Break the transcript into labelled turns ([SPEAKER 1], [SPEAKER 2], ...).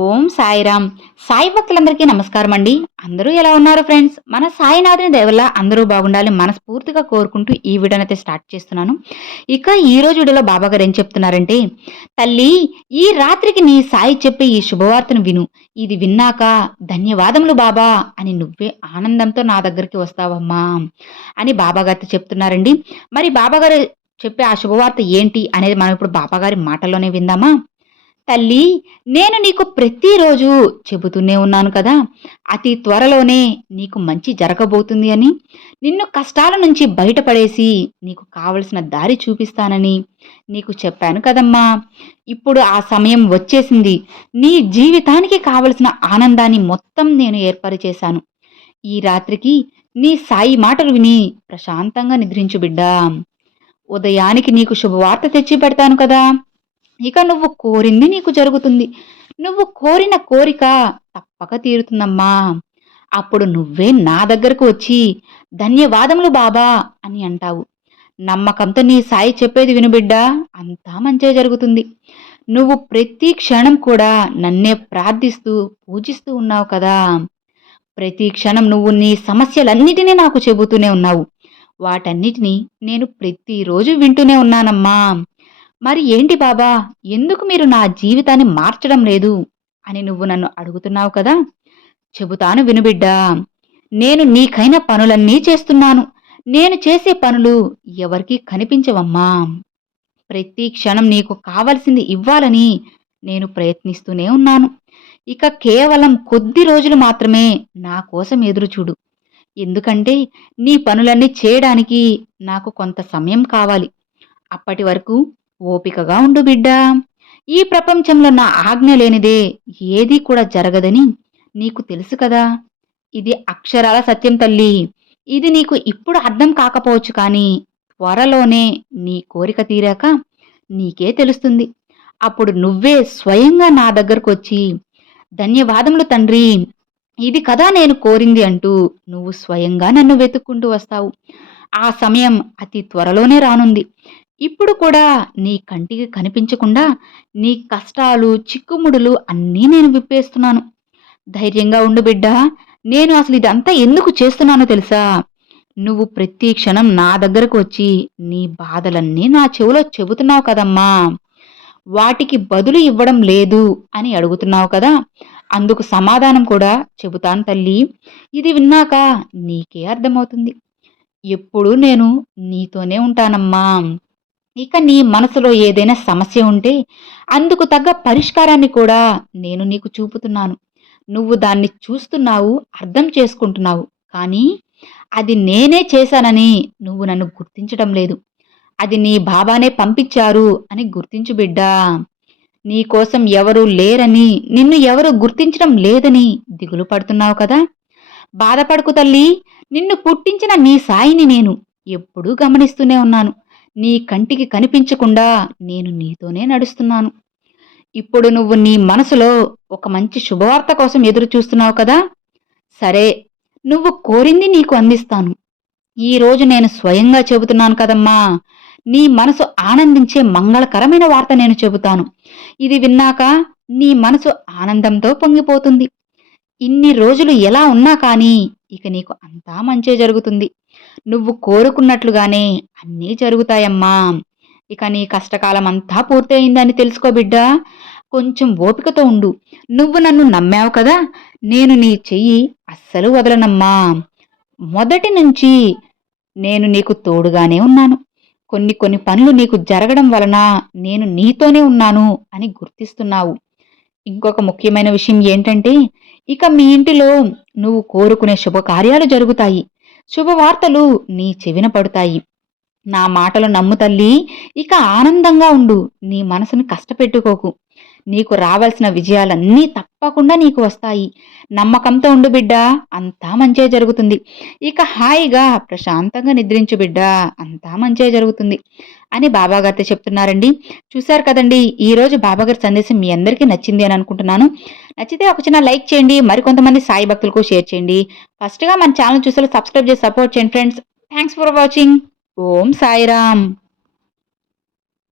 [SPEAKER 1] ఓం సాయిరామ్. సాయి భక్తులందరికీ నమస్కారం అండి. అందరూ ఎలా ఉన్నారు ఫ్రెండ్స్? మన సాయినాథుని దేవల్ల అందరూ బాగుండాలి మనస్ఫూర్తిగా కోరుకుంటూ ఈ వీడియోని అయితే స్టార్ట్ చేస్తున్నాను. ఇక ఈ రోజు వీడియోలో బాబా గారు ఏం చెప్తున్నారంటే తల్లి ఈ రాత్రికి నీ సాయి చెప్పే ఈ శుభవార్తను విను. ఇది విన్నాక ధన్యవాదములు బాబా. అని నువ్వే ఆనందంతో నా దగ్గరికి వస్తావమ్మా. అని బాబా గారితో చెప్తున్నారండి. మరి బాబా గారు చెప్పే ఆ శుభవార్త ఏంటి అనేది మనం ఇప్పుడు బాబాగారి మాటలోనే మాటల్లోనే విందామా? తల్లి నేను నీకు ప్రతిరోజు చెబుతూనే ఉన్నాను కదా. అతి త్వరలోనే నీకు మంచి జరగబోతుంది అని. నిన్ను కష్టాల నుంచి బయటపడేసి నీకు కావలసిన దారి చూపిస్తానని నీకు చెప్పాను కదమ్మా. ఇప్పుడు ఆ సమయం వచ్చేసింది. నీ జీవితానికి కావలసిన ఆనందాన్ని మొత్తం నేను ఏర్పాటు చేశాను ఈ రాత్రికి నీ సాయి మాటలు విని ప్రశాంతంగా నిద్రించు బిడ్డా. ఉదయానికి నీకు శుభవార్త తెచ్చి పెడతాను కదా. ఇక నువ్వు కోరింది నీకు జరుగుతుంది. నువ్వు కోరిన కోరిక తప్పక తీరుతుందమ్మా. అప్పుడు నువ్వే నా దగ్గరకు వచ్చి ధన్యవాదములు బాబా అని అంటావు. నమ్మకంతో నీ సాయి చెప్పేది వినుబిడ్డా అంతా మంచిగా జరుగుతుంది. నువ్వు ప్రతి క్షణం కూడా నన్నే ప్రార్థిస్తూ పూజిస్తూ ఉన్నావు కదా. ప్రతి క్షణం నువ్వు నీ సమస్యలన్నిటినీ నాకు చెబుతూనే ఉన్నావు. వాటన్నిటినీ నేను ప్రతిరోజు వింటూనే ఉన్నానమ్మా. మరి ఏంటి బాబా? ఎందుకు మీరు నా జీవితాన్ని మార్చడం లేదు? అని నువ్వు నన్ను అడుగుతున్నావు కదా? చెబుతాను వినుబిడ్డా నేను నీకైన పనులన్నీ చేస్తున్నాను. నేను చేసే పనులు ఎవరికీ కనిపించవమ్మా. ప్రతి క్షణం నీకు కావలసింది ఇవ్వాలని నేను ప్రయత్నిస్తూనే ఉన్నాను. ఇక కేవలం కొద్ది రోజులు మాత్రమే నా కోసం ఎదురుచూడు ఎందుకంటే నీ పనులన్నీ చేయడానికి నాకు కొంత సమయం కావాలి. అప్పటి వరకు ఓపికగా ఉండు బిడ్డా. ఈ ప్రపంచంలో నా ఆజ్ఞ లేనిదే ఏదీ కూడా జరగదని నీకు తెలుసు కదా. ఇది అక్షరాల సత్యం తల్లి. ఇది నీకు ఇప్పుడు అర్థం కాకపోవచ్చు కానీ త్వరలోనే నీ కోరిక తీరాక నీకే తెలుస్తుంది. అప్పుడు నువ్వే స్వయంగా నా దగ్గరకు వచ్చి ధన్యవాదములు తండ్రి. ఇది కదా నేను కోరింది అంటూ నువ్వు స్వయంగా నన్ను వెతుక్కుంటూ వస్తావు. ఆ సమయం అతి త్వరలోనే రానుంది. ఇప్పుడు కూడా నీ కంటికి కనిపించకుండా నీ కష్టాలు చిక్కుముడులు అన్నీ నేను విప్పేస్తున్నాను. ధైర్యంగా ఉండు బిడ్డా నేను అసలు ఇదంతా ఎందుకు చేస్తున్నానో తెలుసా? నువ్వు ప్రతి క్షణం నా దగ్గరకు వచ్చి నీ బాధలన్నీ నా చెవిలో చెబుతున్నావు కదమ్మా. వాటికి బదులు ఇవ్వడం లేదు అని అడుగుతున్నావు కదా. అందుకు సమాధానం కూడా చెబుతాను తల్లి. ఇది విన్నాక నీకే అర్థమవుతుంది. ఎప్పుడూ నేను నీతోనే ఉంటానమ్మా. ఇక నీ మనసులో ఏదైనా సమస్య ఉంటే అందుకు తగ్గ పరిష్కారాన్ని కూడా నేను నీకు చూపుతున్నాను. నువ్వు దాన్ని చూస్తున్నావు అర్థం చేసుకుంటున్నావు. కానీ అది నేనే చేశానని నువ్వు నన్ను గుర్తించడం లేదు. అది నీ బాబానే పంపించారు అని గుర్తించు బిడ్డా. నీ కోసం ఎవరూ లేరని నిన్ను ఎవరు గుర్తించడం లేదని దిగులు పడుతున్నావు కదా? బాధపడుకు తల్లి నిన్ను పుట్టించిన నీ సాయిని నేను ఎప్పుడూ గమనిస్తూనే ఉన్నాను. నీ కంటికి కనిపించకుండా నేను నీతోనే నడుస్తున్నాను. ఇప్పుడు నువ్వు నీ మనసులో ఒక మంచి శుభవార్త కోసం ఎదురు చూస్తున్నావు కదా? సరే నువ్వు కోరింది నీకు అందిస్తాను. ఈరోజు నేను స్వయంగా చెబుతున్నాను కదమ్మా నీ మనసు ఆనందించే మంగళకరమైన వార్త నేను చెబుతాను. ఇది విన్నాక నీ మనసు ఆనందంతో పొంగిపోతుంది. ఇన్ని రోజులు ఎలా ఉన్నా కానీ ఇక నీకు అంతా మంచే జరుగుతుంది. నువ్వు కోరుకున్నట్లుగానే అన్నీ జరుగుతాయమ్మా. ఇక నీ కష్టకాలం అంతా పూర్తయిందని తెలుసుకో బిడ్డా. కొంచెం ఓపికతో ఉండు. నువ్వు నన్ను నమ్మావు కదా? నేను నీ చెయ్యి అస్సలు వదలనమ్మా. మొదటి నుంచి నేను నీకు తోడుగానే ఉన్నాను. కొన్ని కొన్ని పనులు నీకు జరగడం వలన నేను నీతోనే ఉన్నాను అని గుర్తిస్తున్నావు. ఇంకొక ముఖ్యమైన విషయం ఏంటంటే ఇక మీ ఇంటిలో నువ్వు కోరుకునే శుభకార్యాలు జరుగుతాయి. శుభవార్తలు నీ చెవిన పడుతాయి. నా మాటలు నమ్ము తల్లి ఇక ఆనందంగా ఉండు. నీ మనసుని కష్టపెట్టుకోకు. నీకు రావాల్సిన విజయాలన్నీ తప్పకుండా నీకు వస్తాయి. నమ్మకంతో ఉండు బిడ్డ అంతా మంచే జరుగుతుంది. ఇక హాయిగా ప్రశాంతంగా నిద్రించు బిడ్డ అంతా మంచే జరుగుతుంది. అని బాబాగారితో చెప్తున్నారండి. చూశారు కదండి ఈరోజు బాబాగారి సందేశం మీ అందరికీ నచ్చింది అని అనుకుంటున్నాను. నచ్చితే ఒక చిన్న లైక్ చేయండి మరికొంతమంది సాయి భక్తులకు షేర్ చేయండి. ఫస్ట్గా మన ఛానల్ చూసేలా సబ్స్క్రైబ్ చేసి సపోర్ట్ చేయండి friends. Thanks for watching. Om Sairam.